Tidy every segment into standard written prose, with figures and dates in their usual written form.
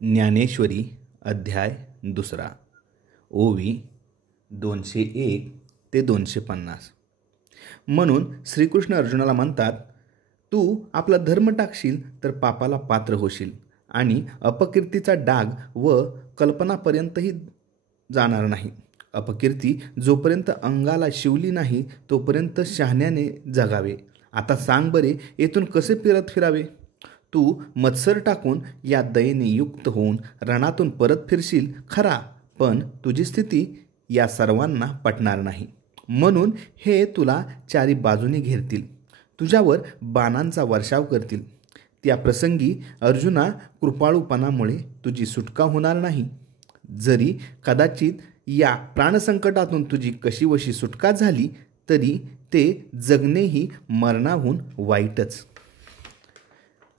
ज्ञानेश्वरी अध्याय 2 ओवी 201 ते 250. म्हणून श्रीकृष्ण अर्जुनाला म्हणतात, तू आपला धर्म टाकशील तर पापाला पात्र होशील आणि अपकीर्तीचा डाग व कल्पनापर्यंतही जाणार नाही. अपकीर्ती जोपर्यंत अंगाला शिवली नाही तोपर्यंत शहाण्याने जगावे. आता सांग बरे, येथून कसे फिरावे? तू मत्सर टाकून या दयेने युक्त होऊन रणातून परत फिरशील खरा, पण तुझी स्थिती या सर्वांना पटणार नाही. म्हणून हे तुला चारी बाजूने घेरतील, तुझ्यावर बाणांचा वर्षाव करतील. त्या प्रसंगी अर्जुना, कृपाळूपणामुळे तुझी सुटका होणार नाही. जरी कदाचित या प्राणसंकटातून तुझी कशीवशी सुटका झाली तरी ते जगणेही मरणाहून वाईटच.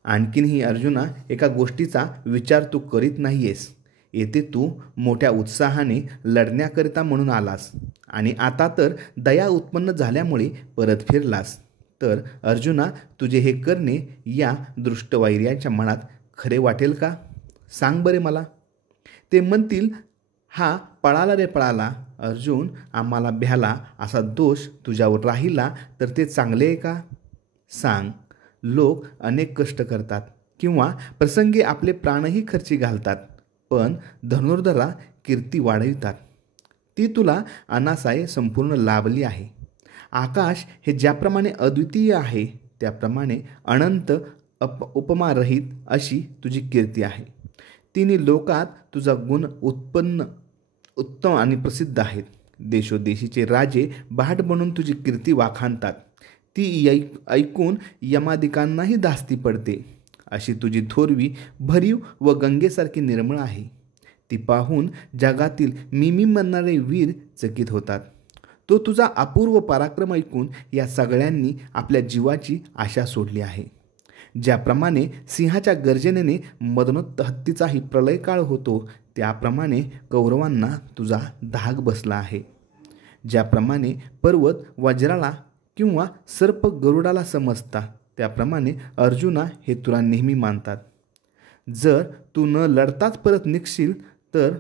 आणखीनही अर्जुना, एका गोष्टीचा विचार तू करीत नाहीयेस. येथे तू मोठ्या उत्साहाने लढण्याकरिता म्हणून आलास आणि आता तर दया उत्पन्न झाल्यामुळे परत फिरलास. तर अर्जुना, तुझे हे करणे या दृष्टवैर्याच्या मनात खरे वाटेल का? सांग बरे मला. ते म्हणतील, हा पळाला रे पळाला, अर्जुन आम्हाला भ्याला, असा दोष तुझ्यावर राहिला तर ते चांगले आहे का? सांग. लोक अनेक कष्ट करतात किंवा प्रसंगी आपले प्राणही खर्ची घालतात, पण धनुर्धरा कीर्ती वाढवितात. ती तुला अनासाये संपूर्ण लाभली आहे. आकाश हे ज्याप्रमाणे अद्वितीय आहे त्याप्रमाणे अनंत उपमारहित अशी तुझी कीर्ती आहे. तिन्ही लोकात तुझा गुण उत्तम आणि प्रसिद्ध आहेत. देशोदेशीचे राजे बहाट बनून तुझी कीर्ती वाखाणतात. ती ऐकून यमादिकांनाही धास्ती पडते. अशी तुझी थोरवी भरीव व गंगेसारखी निर्मळ आहे. ती पाहून जगातील मी म्हणणारे वीर चकित होतात. तो तुझा अपूर्व पराक्रम ऐकून या सगळ्यांनी आपल्या जीवाची आशा सोडली आहे. ज्याप्रमाणे सिंहाच्या गर्जनेने मदनोत्त हत्तीचाही प्रलय काळ होतो, त्याप्रमाणे कौरवांना तुझा धाक बसला आहे. ज्याप्रमाणे पर्वत वज्राला किंवा सर्प गरुडाला समजतात, त्याप्रमाणे अर्जुना हे तुला नेहमी मानतात. जर तू न लढताच परत निघशील तर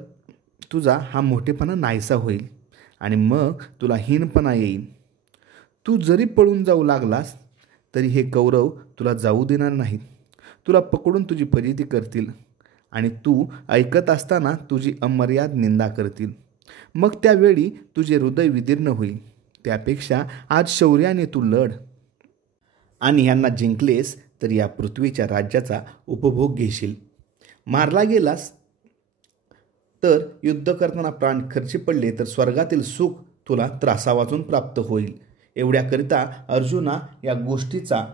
तुझा हा मोठेपणा नाहीसा होईल आणि मग तुला हीनपणा येईल. तू जरी पळून जाऊ लागलास तरी हे कौरव तुला जाऊ देणार नाहीत. तुला पकडून तुझी फजिती करतील आणि तू ऐकत असताना तुझी अमर्याद निंदा करतील. मग त्यावेळी तुझे हृदय विदीर्ण होईल. त्यापेक्षा आज शौर्याने तू लढ आणि यांना जिंकलेस तर या पृथ्वीच्या राज्याचा उपभोग घेशील. मारला गेलास तर युद्ध करताना प्राण खर्ची पडले तर स्वर्गातील सुख तुला त्रासावाचून प्राप्त होईल. एवढ्याकरिता अर्जुना, या गोष्टीचा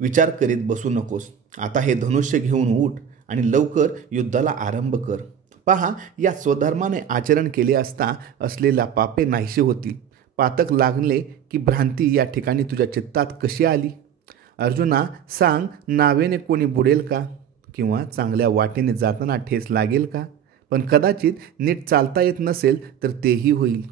विचार करीत बसू नकोस. आता हे धनुष्य घेऊन उठ आणि लवकर युद्धाला आरंभ कर. पहा, या स्वधर्माने आचरण केले असता असलेल्या पापे नाहीशी होतील. पातक लागले की भ्रांती या ठिकाणी तुझ्या चित्तात कशी आली? अर्जुना, सांग, नावेने कोणी बुडेल का? किंवा चांगल्या वाटेने जाताना ठेस लागेल का? पण कदाचित नीट चालता येत नसेल तर तेही होईल.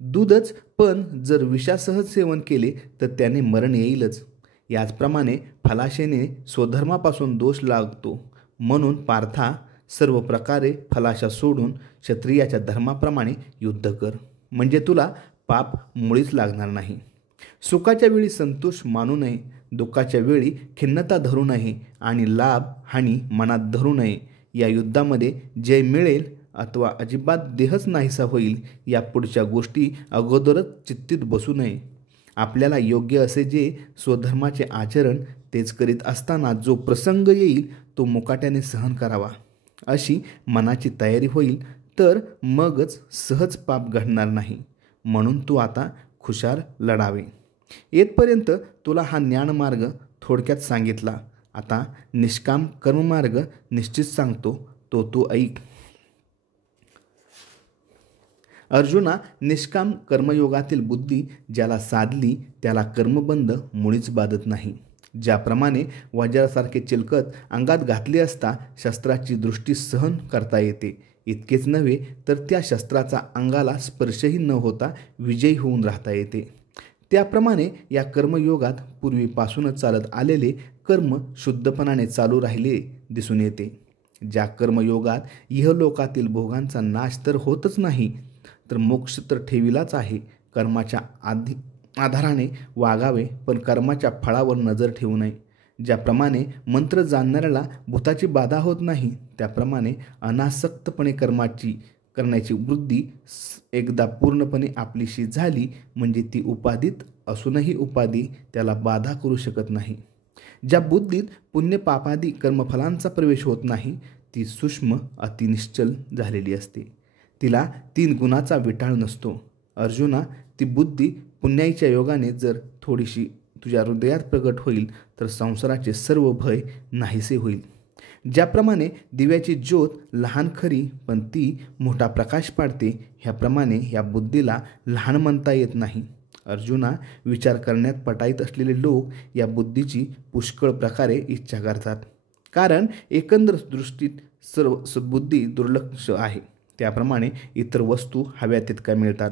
दूधच पण जर विषासह सेवन केले तर त्याने मरण येईलच. याचप्रमाणे फलाशेने स्वधर्मापासून दोष लागतो. म्हणून पार्था, सर्व प्रकारे फलाशा सोडून क्षत्रियाच्या धर्माप्रमाणे युद्ध कर, म्हणजे तुला पाप मुळीच लागणार नाही. सुखाच्या वेळी संतोष मानू नये, दुःखाच्या वेळी खिन्नता धरू नये आणि लाभ हानी मनात धरू नये. या युद्धामध्ये जय मिळेल अथवा अजिबात देहच नाहीसा होईल या पुढच्या गोष्टी अगोदरच चित्तीत बसू नये. आपल्याला योग्य असे जे स्वधर्माचे आचरण तेच करीत असताना जो प्रसंग येईल तो मुकाट्याने सहन करावा, अशी मनाची तयारी होईल तर मगच सहज पाप घडणार नाही. म्हणून तू आता खुशाल लढावे. येथपर्यंत तुला हा ज्ञानमार्ग थोडक्यात सांगितला. आता निष्काम कर्ममार्ग निश्चित सांगतो, तो तू ऐक. अर्जुना, निष्काम कर्मयोगातील बुद्धी ज्याला साधली त्याला कर्मबंध मुळीच बाधत नाही. ज्याप्रमाणे वज्रासारखे चिलकत अंगात घातले असता शस्त्राची दृष्टी सहन करता येते, इतकेच नव्हे तर त्या शस्त्राचा अंगाला स्पर्शही न होता विजयी होऊन राहता येते. त्याप्रमाणे या कर्मयोगात पूर्वीपासूनच चालत आलेले कर्म शुद्धपणाने चालू राहिले दिसून येते. ज्या कर्मयोगात इहलोकातील भोगांचा नाश तर होतच नाही, तर मोक्ष तर ठेविलाच आहे. कर्माच्या आधाराने वागावे, पण कर्माच्या फळावर नजर ठेवू नये. ज्याप्रमाणे मंत्र जाणणाऱ्याला भूताची बाधा होत नाही, त्याप्रमाणे अनासक्तपणे करण्याची वृत्ती एकदा पूर्णपणे आपलीशी झाली म्हणजे ती उपाधीत असूनही उपाधी त्याला बाधा करू शकत नाही. ज्या बुद्धीत पुण्य पापादी कर्मफलांचा प्रवेश होत नाही, ती सूक्ष्म अतिनिश्चल झालेली असते. तिला 3 गुणाचा विटाळ नसतो. अर्जुना, ती बुद्धी पुण्याईच्या योगाने जर थोडीशी तुझ्या हृदयात प्रगट होईल तर संसाराचे सर्व भय नाहीसे होईल. ज्याप्रमाणे दिव्याची ज्योत लहान खरी पण ती मोठा प्रकाश पाडते, ह्याप्रमाणे या बुद्धीला लहान म्हणता येत नाही. अर्जुना, विचार करण्यात पटाईत असलेले लोक या बुद्धीची पुष्कळ प्रकारे इच्छा करतात. कारण एकंदर दृष्टीत सर्व सद्बुद्धी दुर्लक्ष आहे. त्याप्रमाणे इतर वस्तू हव्या तितक्या मिळतात,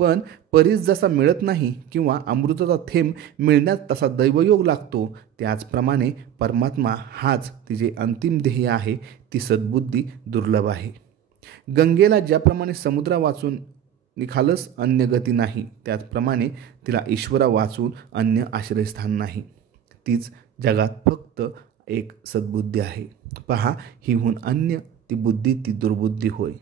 पण परीस जसा मिळत नाही किंवा अमृताचा थेंब मिळण्यात तसा दैवयोग लागतो, त्याचप्रमाणे परमात्मा हाच तिचे अंतिम ध्येय आहे. ती सद्बुद्धी दुर्लभ आहे. गंगेला ज्याप्रमाणे समुद्रा वाचून निखालस अन्य गती नाही, त्याचप्रमाणे तिला ईश्वरा वाचून अन्य आश्रयस्थान नाही. तीच जगात फक्त एक सद्बुद्धी आहे. पहा, हिहून अन्य ती बुद्धी ती दुर्बुद्धी होय.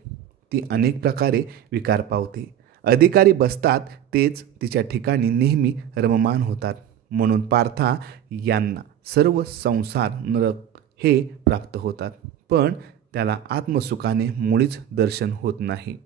ती अनेक प्रकारे विकार पावते. अधिकारी बसतात तेच तिच्या ठिकाणी नेहमी रममान होतात. म्हणून पार्था यांना सर्व संसार नरक हे प्राप्त होतात, पण त्याला आत्मसुखाने मुळीच दर्शन होत नाही.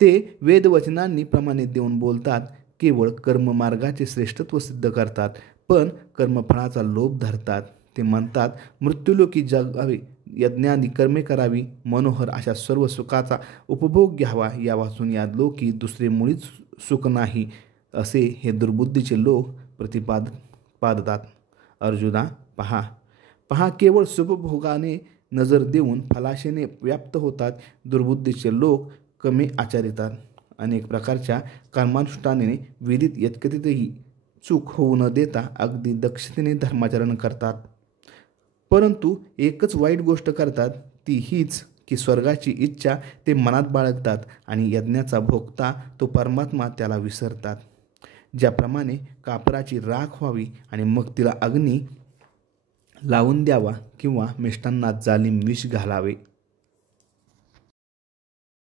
ते वेदवचनांनी प्रमाणे देऊन बोलतात, केवळ कर्ममार्गाचे श्रेष्ठत्व सिद्ध करतात, पण कर्मफळाचा लोभ धरतात. ते म्हणतात, मृत्युलोकी जगावे, यज्ञादी कर्मे करावी, मनोहर अशा सर्व सुखाचा उपभोग घ्यावा, या वाचून या लोकी दुसरे मुळीच सुख नाही, असे हे दुर्बुद्धीचे लोक प्रतिपादतात. अर्जुना, पहा, केवळ शुभभोगाने नजर देऊन फलाशेने व्याप्त होतात. दुर्बुद्धीचे लोक कमी आचरितात. अनेक प्रकारच्या कर्मानुष्ठानाने विदित यत्कितीतही चूक होऊ न देता अगदी दक्षतेने धर्माचरण करतात, परंतु एकच वाईट गोष्ट करतात, ती हीच की स्वर्गाची इच्छा ते मनात बाळगतात आणि यज्ञाचा भोगता तो परमात्मा त्याला विसरतात. ज्याप्रमाणे कापराची राख व्हावी आणि मग तिला अग्नी लावून द्यावा किंवा मिष्टांनात जालिम विष घालावे,